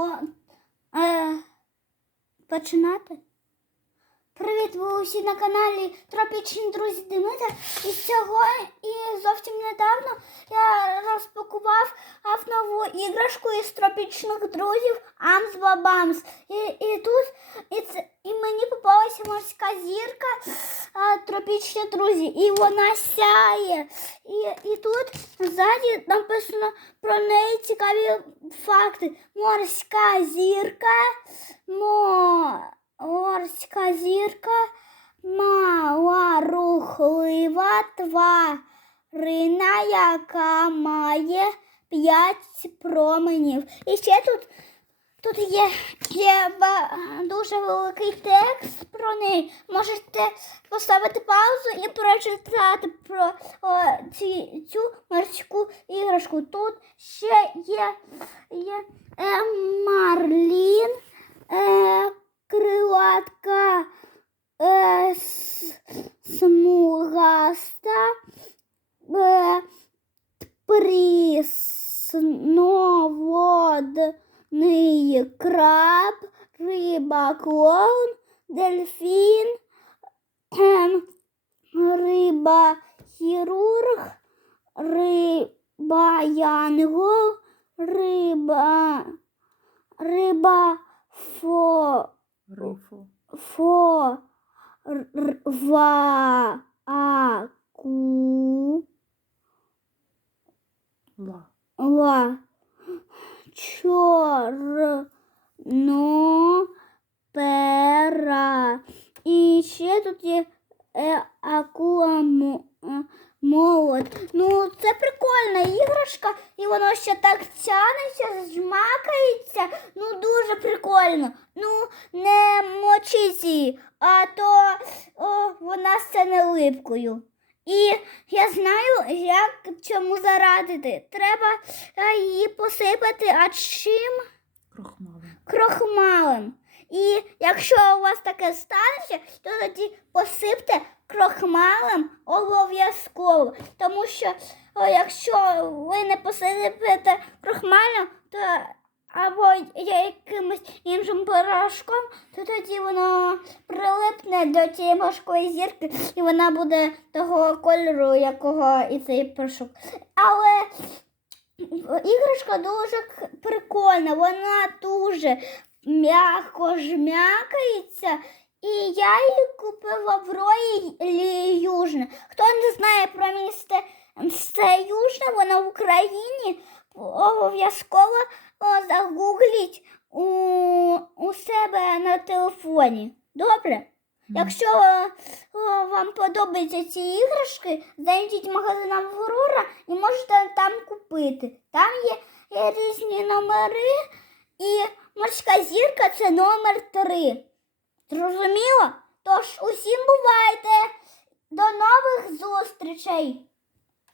О, е, починати? Привіт, ви усі на каналі Тропічні друзі Димитра. І сьогодні, і зовсім недавно я розпакував нову іграшку із тропічних друзів Амс Бабамс. І, і тут і, це, попалася морська зірка тропічні друзі. І вона сяє. І, і тут ззаді написано про неї цікаві факти. Морська зірка. Мо... Морська зірка мала рухлива тварина, яка має п'ять променів. І ще тут, тут є, є дуже великий текст про неї. Можете поставити паузу і прочитати про о, ці, цю морську іграшку. Тут ще є, є е, Марлін. Е, крилатка е, смугаста, е, прісноводний краб, риба клоун, дельфін, ем, риба хірург, риба янгол, риба, риба фо. Фо р- р- ва а ку Ла. ла чорно пера. І ще тут є е, акула е, молот. Ну, це прикольна іграшка, і воно ще так тянеться, зжмакається. Ну, дуже прикольно. Ну, не мочіть її, а то о, вона стане липкою. І я знаю, як чому зарадити. Треба е, її посипати, а чим? Крохмалин. крохмалем. І якщо у вас таке станеться, то тоді посипте крохмалем обов'язково. Тому що о, якщо ви не посипете крохмалем, то або якимось іншим порошком, то тоді воно прилипне до цієї морської зірки, і вона буде того кольору, якого і цей порошок. Але іграшка дуже прикольна, вона дуже м'яко жмякається. І я її купила в Рої Южне. Хто не знає про місце це Южне, воно в Україні обов'язково о, загугліть у, у себе на телефоні. Добре? Якщо о, вам подобаються ці іграшки, зайдіть в магазин Аврора і можете там купити. Там є е, різні номери, і морська зірка це номер 3. Зрозуміло? Тож усім бувайте! До нових зустрічей!